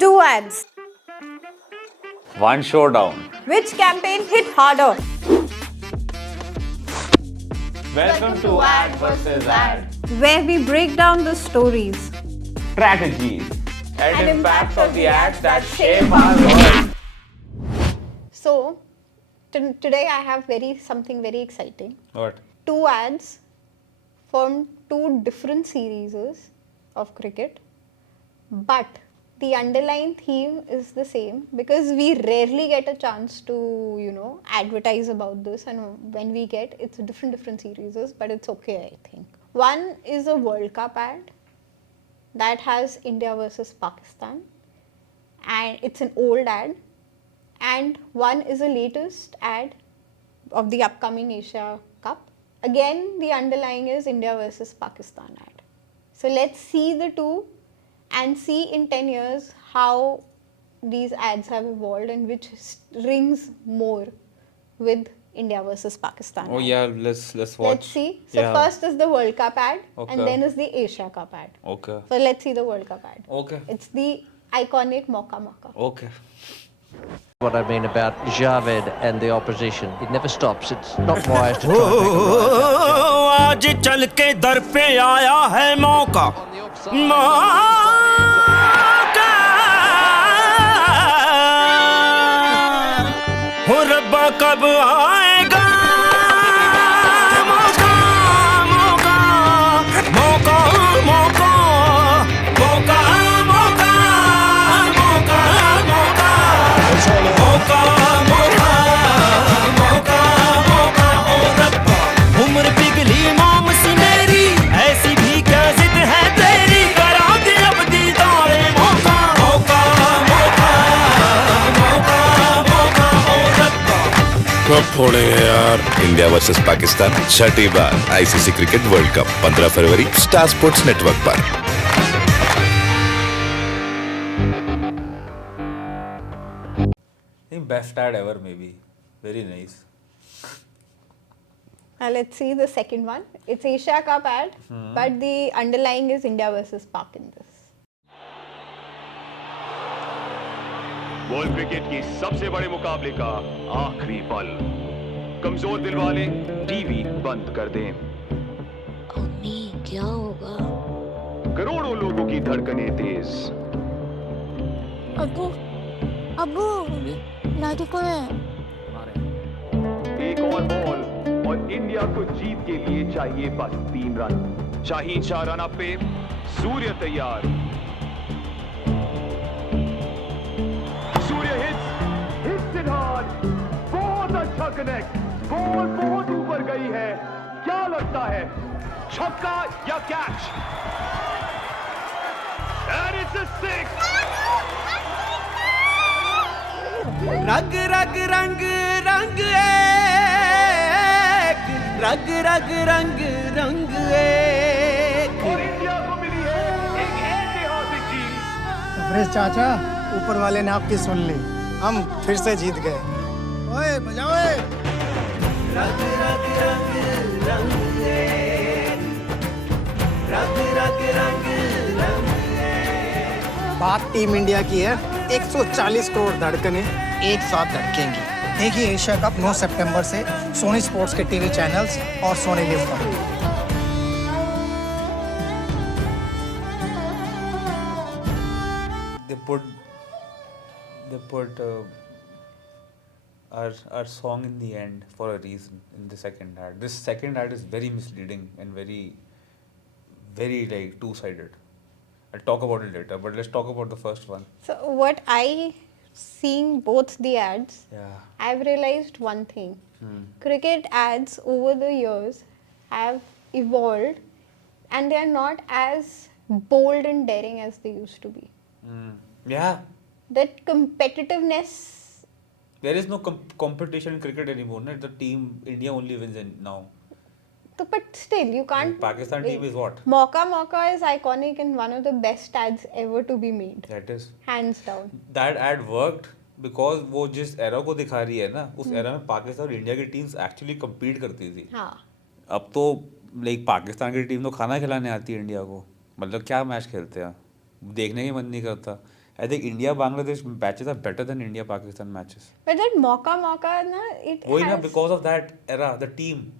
Two ads. One showdown. Which campaign hit harder? Welcome to Ad versus Ad. Where we break down the stories. Strategies and impacts of the ads that shape our world. So, today I have something very exciting. What? Two ads from two different series of cricket, but the underlying theme is the same because we rarely get a chance to, advertise about this, and when we get, it's different series, but it's okay, I think. One is a World Cup ad that has India versus Pakistan, and it's an old ad. And one is the latest ad of the upcoming Asia Cup. Again, the underlying is India versus Pakistan ad. So let's see the two and see in 10 years how these ads have evolved and which rings more with India versus Pakistan. Oh ad. yeah, let's watch. Let's see. So Yeah. first is the World Cup ad, Okay. and then is the Asia Cup ad. Okay. So let's see the World Cup ad. Okay. It's the iconic Mauka. Okay. What I mean about Javed and the opposition. It never stops. It's not wise to try and make a right आज चल के दर पे आया है मौका मौका हो रब्बा कब आएगा मौका मौका मौका मौका मौका मौका मौका मौका मौका मौका मौका मौका ओ रब्बा उम्र पिघली मोम सी मेरी ऐसी भी क्या जिद है तेरी करा दे अब दीदारे मौका मौका मौका मौका मौका ओ रब्बा कब फोड़ेंगे यार। इंडिया वर्सेस पाकिस्तान छठी बार आईसीसी क्रिकेट वर्ल्ड कप 15 फरवरी स्टार स्पोर्ट्स नेटवर्क पर। I think best ad ever, maybe. Very nice. Now let's see the second one. It's Asia Cup ad, but the underlying is India versus Pak in this. World cricket की सबसे बड़े मुकाबले का आखिरी पल। कमजोर दिल वाले टीवी बंद कर दें। अम्मी क्या होगा? करोड़ों लोगों की धड़कनें तेज। अबू अबू नादी कौन है? एक और बॉल और इंडिया को जीत के लिए चाहिए बस 3 run. Shaheen Shah run up पे, सूर्य तैयार। सूर्य हिट्स इट हार्ड। बहुत अच्छा कनेक्ट। बॉल बहुत ऊपर गई है। क्या लगता है? छक्का या catch? And it's a six. रग रग रंग रंग एक रग रग रंग रंग एक और इंडिया को मिली है एक ऐतिहासिक जीत। अरे चाचा, ऊपर वाले ने आपकी सुन ली, हम फिर से जीत गए। ओए बजाओ। रग रग रंग रंग एक रग रग रंग रंग बात टीम इंडिया की है। 140 करोड़ धड़कनें एक साथ धड़केंगी। देखिए एशिया कप 9 सितंबर से सोनी स्पोर्ट्स के टीवी चैनल्स और सोनी लिव पर। They put our song in the end for a reason in the second ad. This second ad is very misleading and very like two-sided. I'll talk about it later, but let's talk about the first one. So what I seeing both the ads, Yeah. I've realized one thing. Cricket ads over the years have evolved and they are not as bold and daring as they used to be. Yeah. That competitiveness, There is no competition in cricket anymore. No? The team India only wins now. but still you can't. Pakistan team is what? Mauka is iconic and one of the best ads ever to be made. That is. Hands down. That ad worked because वो जिस era को दिखा रही है ना, उस era में पाकिस्तान और इंडिया की टीम्स एक्चुअली compete करती थी। हाँ. अब तो लाइक पाकिस्तान की टीम तो खाना खिलाने आती है इंडिया को, मतलब क्या मैच खेलते हैं, देखने की मन नहीं करता। I think India-Bangladesh matches are better than India-Pakistan matches. But that Mauka na, it वही ना, has... because of that era, the team.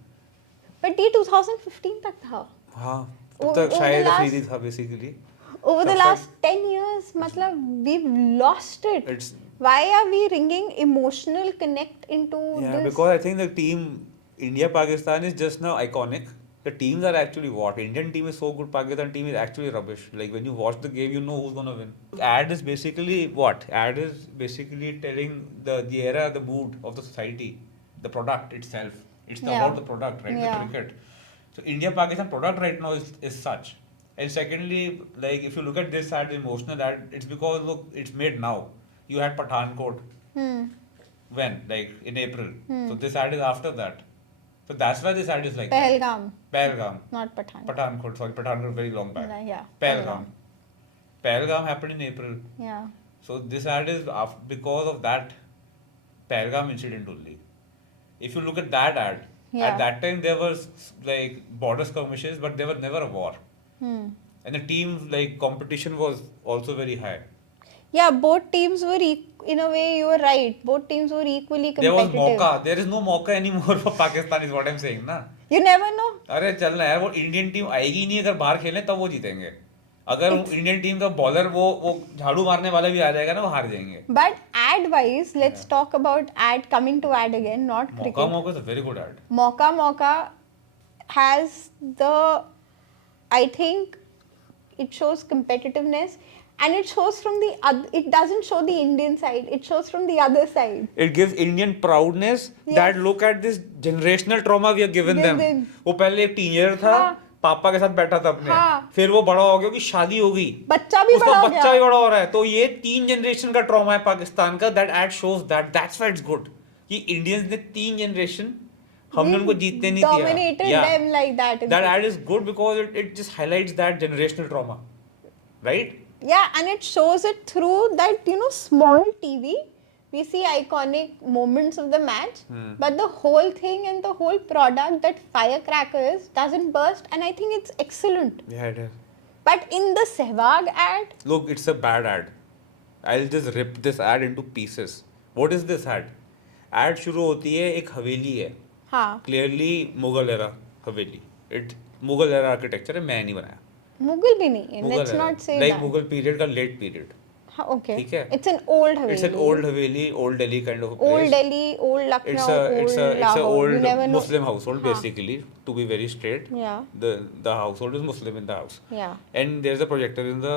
But ये 2015 तक था. हाँ, Over तब तक the शायद last- अफरीदी था basically. Over the तब last तक 10 years, matlab, we've lost it. It's Why are we ringing emotional connect into yeah, this? because I think the team India-Pakistan is just now iconic. The teams are actually what? Indian team is so good, Pakistan team is actually rubbish. Like when you watch the game, you know who's gonna win. Ad is basically what? Ad is basically telling the era, the mood of the society, the product itself. It's Yeah. about the product, right? Yeah. The cricket. So India-Pakistan product right now is such. And secondly, like if you look at this ad, emotional ad, it's because look, it's made now. You had Pathankot. When? Like in April. So this ad is after that. So that's why this ad is like that. Pahalgam, Pahalgam. not Pathan. Pathankot, sorry, Pathankot very long back. Yeah. Pahalgam. Pahalgam happened in April. Yeah. So this ad is because of that Pahalgam incident only. If you look at that ad, Yeah. at that time there was like border skirmishes, but there was never a war. And the team like competition was also very high. Yeah, both teams were in a way you were right. Both teams were equally There was competitive. mauka. There is no mauka anymore for Pakistan is what I'm saying ना. You never know. अरे चल रहा है वो Indian team आएगी ही नहीं अगर बाहर खेलें तब वो जीतेंगे. अगर इंडियन टीम का बॉलर वो झाड़ू मारने वाला भी आ जाएगा ना वो हार जाएंगे. But ad-wise, let's talk about ad, coming to ad again, not cricket. Mauka is a very good ad. Mauka has the, I think it shows competitiveness and it shows from the other, it doesn't show the Indian side, it shows from the other side. It gives Indian proudness that look at this generational trauma we have given them. वो पहले एक teenager था, पापा के साथ बैठा था अपने, फिर वो बड़ा हो गया कि शादी हो गई, बच्चा भी बड़ा हो गया, बच्चा भी बड़ा हो रहा है, तो ये 3 जनरेशन का ट्रॉमा है पाकिस्तान का. That ad shows that. That's why it's good. कि इंडियंस ने 3 जनरेशन हमने उनको जीतने नहीं दिया. dominated them like that. That ad is good because it just highlights that generational trauma, right? Yeah, and it shows it through that, small TV. We see iconic moments of the match, but the whole thing and the whole product that firecrackers doesn't burst, and I think it's excellent. Yeah, it is. But in the Sehwag ad, Look, it's a bad ad. I'll just rip this ad into pieces. What is this ad? Ad शुरू होती है एक हवेली है. हाँ, Clearly Mughal era Haveli. It Mughal era architecture है, मैं नहीं बनाया. Mughal bhi nahi hai. Mughal Let's era. not say like that. Mughal period का late period. हाँ, okay. ठीक है. It's an old Haveli. It's an old haveli, old Delhi kind of a place. Old Delhi, old Lucknow, It's a Lahore. old You never know. Muslim household basically. To be very straight. Yeah. The household is Muslim in the house. Yeah. And there's a projector in the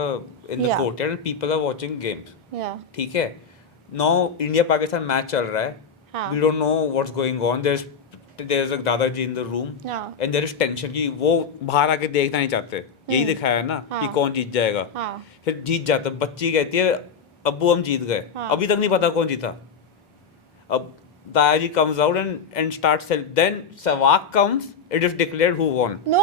Yeah. courtyard and people are watching games. Yeah. ठीक है. Now India Pakistan match चल रहा है. हाँ. We don't know what's going on. There's a दादाजी in the room. Yeah. And there is tension कि वो बाहर आके देखना नहीं चाहते. यही दिखाया है ना कि कौन जीत जाएगा. हाँ. फिर जीत जाता. बच्ची कहती है अब्बू हम जीत गए. अभी तक नहीं पता कौन जीता. अब दादाजी comes out and starts then Sehwag comes. It is declared who won. No,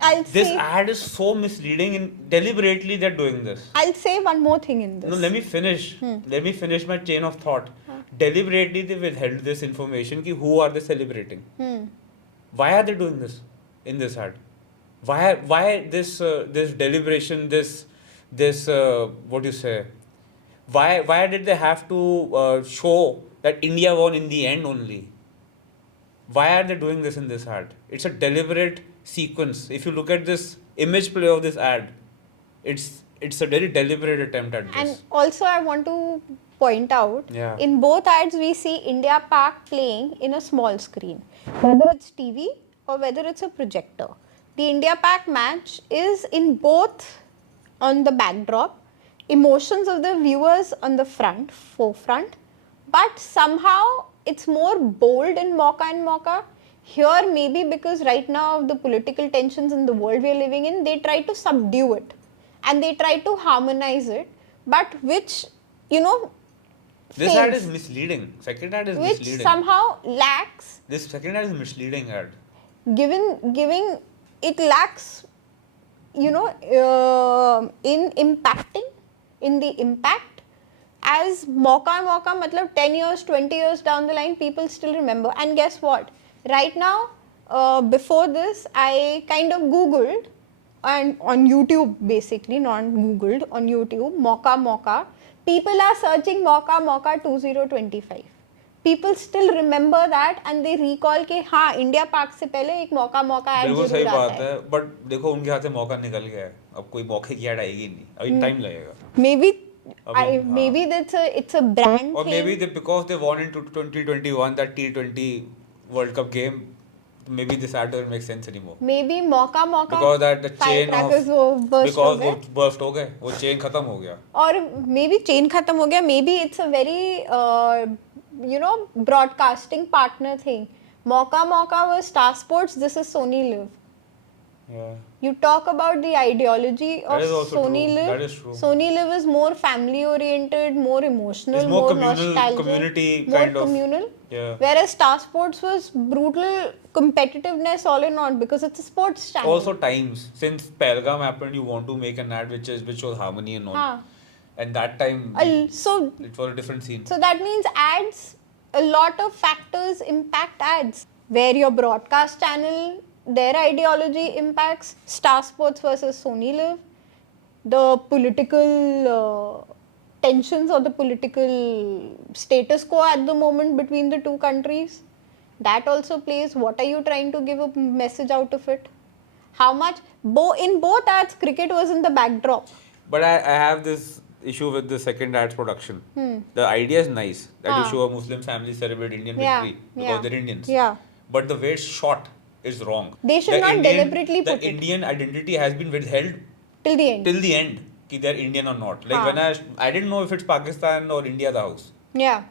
I'll This say. ad is so misleading and deliberately they're doing this. I'll say one more thing in this. No, let me finish. Let me finish my chain of thought. Deliberately they withheld this information ki who are they celebrating? Why are they doing this in this ad? Why this deliberation, this what do you say? Why did they have to show that India won in the end only? Why are they doing this in this ad? It's a deliberate sequence. If you look at this image play of this ad, it's a very deliberate attempt at this. And also I want to point out, Yeah. in both ads we see India Pak playing in a small screen. Whether it's TV or whether it's a projector. The India Pak match is in both on the backdrop, emotions of the viewers on the forefront, but somehow it's more bold in Mauka and Mauka. Here maybe because right now the political tensions in the world we are living in, they try to subdue it and they try to harmonize it, but which, This ad fails, is misleading. Second ad is which misleading. somehow lacks, This second ad is misleading ad. giving it lacks, in impacting, in the impact. As Mauka matlab 10 years, 20 years down the line, people still remember. And guess what? Right now, before this, I kind of Googled and on YouTube basically, not Googled, on YouTube, Mauka Mauka. People are searching Mauka Mauka 2025. People still remember that and they recall कि हाँ India पाक से पहले एक मौका मौका add बिल्कुल जरूर सही आता बात है. है, बट देखो उनके हाथ से मौका निकल गया है, अब कोई मौके की ऐड आएगी नहीं, अभी टाइम लगेगा. Maybe अभी, maybe it's a brand or thing. maybe because they won in 2021 that T20 World Cup game, maybe this ad doesn't make sense anymore. Maybe मौका मौका Because that the chain of firecrackers वो burst हो because गए. वो burst हो गए, वो chain खत्म हो गया. और maybe chain खत्म हो गया. Maybe it's a very broadcasting partner thing. मौका मौका was Star Sports. This is Sony Live. Yeah. You talk about the ideology of That is also Sony true. Live. That is true. Sony Live is more family oriented, more emotional, It's more communal, nostalgic, community more kind of. communal. Yeah. Whereas Star Sports was brutal competitiveness all in all because it's a sports channel. Also times since Pahalgam happened, you want to make an ad which shows harmony and all. हाँ. And that time So it was a different scene. So that means ads, a lot of factors impact ads. Where your broadcast channel, their ideology impacts Star Sports versus Sony Live, the political tensions or the political status quo at the moment between the two countries, that also plays. What are you trying to give a message out of it? How much? In both ads, cricket was in the backdrop. But I have this issue with the second ads production. The idea is nice that you show a Muslim family celebrate Indian victory because they're Indians. Yeah. But the way it's shot is wrong. They should not deliberately put the it. Indian identity has been withheld Till the end. till the end. Ki they're Indian or not. Like when I didn't know if it's Pakistan or India the house. Yeah.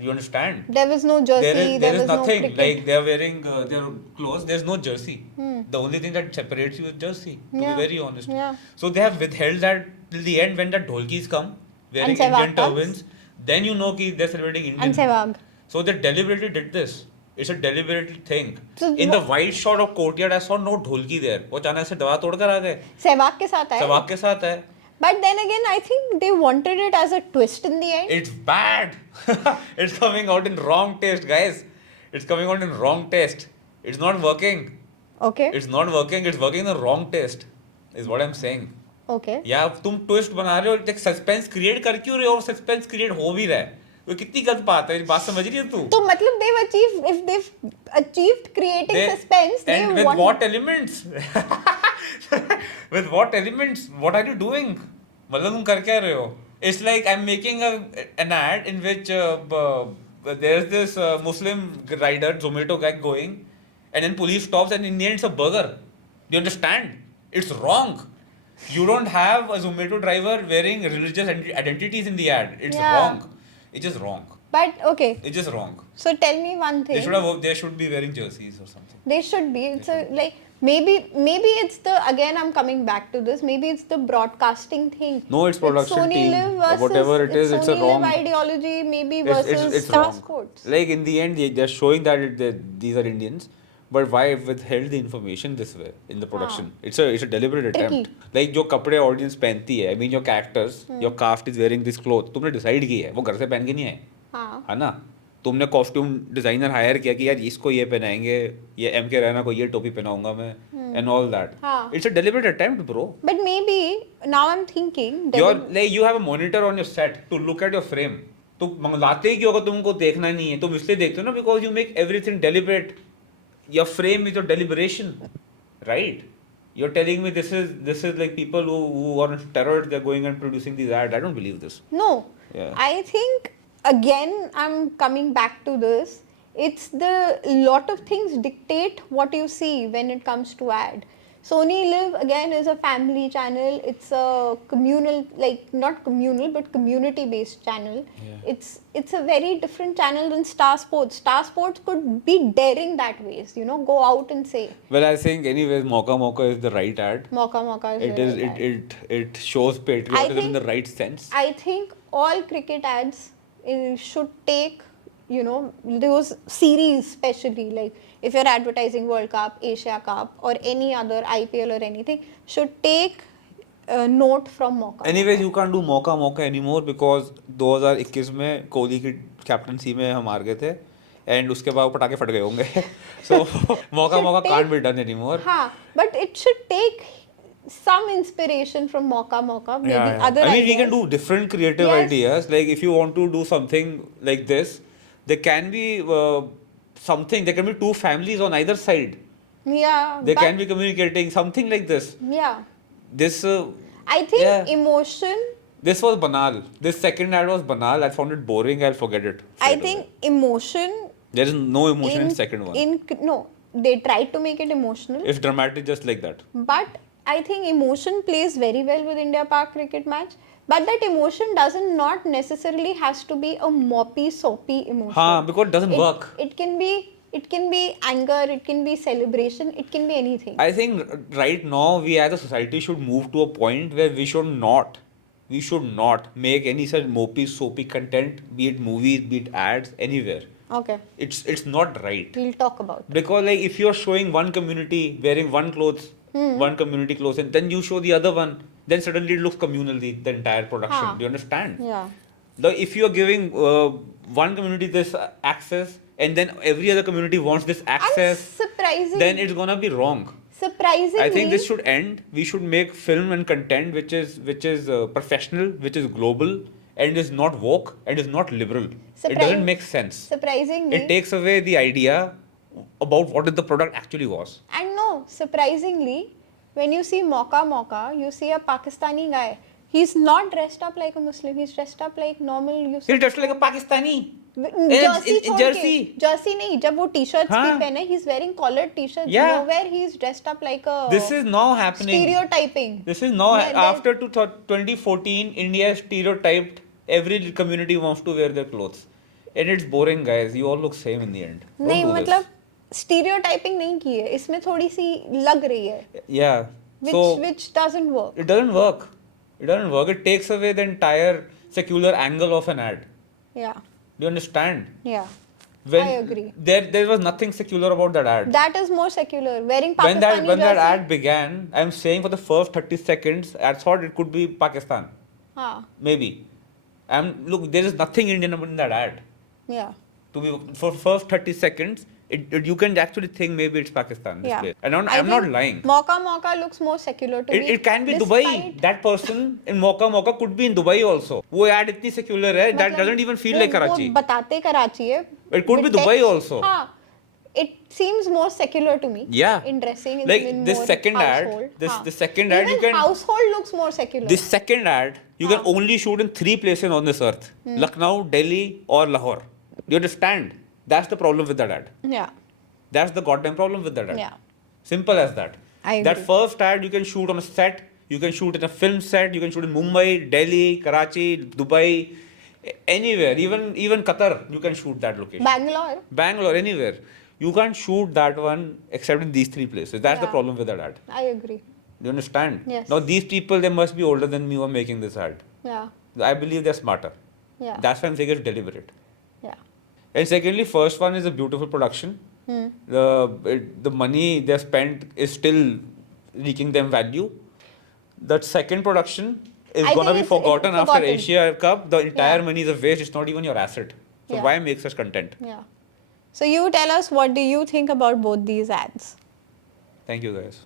You understand? There was no jersey, There was is nothing. no cricket. Like they're wearing their clothes. There's no jersey. The only thing that separates you is jersey. To be very honest. Yeah. So they have withheld that till the end when the dholkis come wearing And Indian Sehwag turbans. Then you know ki they're celebrating Indian. And Sehwag. So they deliberately did this. It's a deliberate thing. So In the wide shot of courtyard, I saw no dholki there. वो अचानक से दवा तोड़कर आ गए. सहवाग के साथ है. सहवाग के साथ है. But then again, I think they wanted it as a twist in the end. It's bad. It's coming out in wrong taste, guys. It's coming out in wrong taste. It's not working. Okay. It's not working. It's working in the wrong taste. Is what I'm saying. Okay. या तुम twist बना रहे हो, एक suspense create कर क्यों रहे हो, और सस्पेंस क्रिएट हो भी रहा है. वो कितनी गलत बात है, बात समझ रही है तू? तो मतलब they've achieved creating suspense. And with what elements? With what elements? What are you doing? मतलब तुम कर क्या रहे हो? It's like I'm making an ad in which there's this Muslim rider, Zomato guy going, and then police stops and in the end it's a burger. Do you understand? It's wrong. You don't have a Zomato driver wearing religious identities in the ad. It's wrong. It is wrong. But okay. It is wrong. So tell me one thing. They should be wearing jerseys or something. They should be. It's maybe it's the, again I'm coming back to this, maybe it's the broadcasting thing. No, it's production Sony team. Live versus, Whatever it is, it's a Sony wrong Live ideology maybe it's versus Star wrong. Sports. Like in the end, they're showing that these are Indians, but why withheld the information this way in the production? It's a deliberate attempt. Like जो कपड़े audience पहनती है, I mean your characters, your cast is wearing this cloth. तुमने decide की है, वो घर से पहन के नहीं आए, है ना? तुमने कॉस्ट्यूम डिजाइनर हायर किया कि यार इसको ये पहनाएंगे, ये एम के रैना को ये टोपी पहनाऊंगा मैं, and all that. It's a deliberate attempt, bro. But maybe now I'm thinking you have a monitor on your set to look at your frame. तो मंगलाते ही क्यों अगर तुमको देखना नहीं है, तुम इसलिए देखते हो ना, because you make everything deliberate. Your frame is your deliberation, right? You're telling me this is like people who are on steroids, they're going and producing these ads. I don't believe this. No. Yeah. I think again I'm coming back to this. It's the lot of things dictate what you see when it comes to ad. Sony Live again is a family channel. It's a communal, like not communal but community based channel. Yeah. It's a very different channel than Star Sports. Star Sports could be daring that ways, go out and say. Well, I think anyways, Mauka is the right ad. Mauka is It shows patriotism in the right sense. I think all cricket ads should take, those series especially, like if you're advertising World Cup, Asia Cup or any other IPL or anything, should take a note from Mauka. Anyways, you can't do Mauka anymore because 2021 में कोहली की captaincy में हम हार गए थे and उसके बाद पटाखे फट गए होंगे. So Mauka can't be done anymore. हाँ, but it should take some inspiration from Mauka, maybe other I mean, ideas. we can do different creative Yes. ideas. Like if you want to do something like this, there can be something. There can be two families on either side. Yeah. They but- can be communicating something like this. Yeah. This. I think Yeah. emotion. This was banal. This second ad was banal. I found it boring. I'll forget it. I straight think away. emotion. There is no emotion in second one. No, they tried to make it emotional. It's dramatic just like that. But I think emotion plays very well with India-Pak cricket match. But that emotion doesn't not necessarily has to be a moppy, soapy emotion. Because it doesn't work. It can be anger, it can be celebration, it can be anything. I think right now we as a society should move to a point where we should not make any such mopey, soapy content, be it movies, be it ads, anywhere. Okay, It's not right. we'll talk about it. Because like if you're showing one community wearing one clothes, one community clothes, and then you show the other one, then suddenly it looks communal, the entire production. Huh. Do you understand? Yeah. If you're giving one community this access, and then every other community wants this access, surprising. then it's gonna be wrong. Surprisingly, I think this should end. We should make film and content which is professional, which is global, and is not woke and is not liberal. It doesn't make sense. Surprisingly. It takes away the idea about what the product actually was. And no, surprisingly, when you see Mauka, you see a Pakistani guy. He's not dressed up like a Muslim. He's dressed up like normal. He's dressed like a Pakistani. Jersey छोड़ के- jersey. Jersey नहीं, जब वो t-shirts भी हाँ. पहने, he's wearing collared t-shirts. Yeah. Nowhere he's dressed up like a This is now happening. stereotyping. This is now Yeah, after 2014, India is stereotyped. Every community wants to wear their clothes, and it's boring, guys. You all look same in the end. Don't नहीं do this. मतलब stereotyping नहीं की है, इसमें थोड़ी सी लग रही है, Yeah. which doesn't work. It doesn't work. It doesn't work. It takes away the entire secular angle of an ad. Yeah, Do you understand? yeah. When I agree. There was nothing secular about that ad. That is more secular. Wearing when Pakistani that jersey. ad began, I'm saying for the first 30 seconds, I thought it could be Pakistan. हाँ, Maybe. Look, there is nothing Indian in that ad. yeah. For first 30 seconds, you can actually think maybe it's Pakistan. This Yeah. place. And I'm I not think lying. Mauka looks more secular to me. It can be Dubai. despite- That person in Mauka could be in Dubai also. वो ad इतनी secular है that मतलब doesn't even feel like Karachi. वो बताते कराची है. It could be with Dubai text. also. हाँ, it seems more secular to me. Yeah. In dressing, Like in this more second ad, household. this हाँ. the second ad you Even can household looks more secular. this second ad you can only shoot in 3 places on this earth: Lucknow, Delhi, or Lahore. Do you understand? That's the problem with that ad. Yeah. That's the goddamn problem with that ad. Yeah. Simple as that. I That agree. first ad you can shoot on a set, you can shoot in a film set, you can shoot in Mumbai, Delhi, Karachi, Dubai, anywhere, even Qatar, you can shoot that location. Bangalore, anywhere. You can't shoot that one except in these 3 places. That's the Yeah. problem with that ad. I agree. Do you understand? Yes. Now these people, they must be older than me who are making this ad. Yeah. I believe they're smarter. Yeah. That's why I'm saying it's deliberate. Yeah. And secondly, first one is a beautiful production. The money they spent is still wreaking them value. The second production is I gonna think be it's forgotten after forgotten. Asia Cup. The entire Yeah. money is a waste. It's not even your asset. So Yeah. why make such content? Yeah. So you tell us, what do you think about both these ads? Thank you, guys.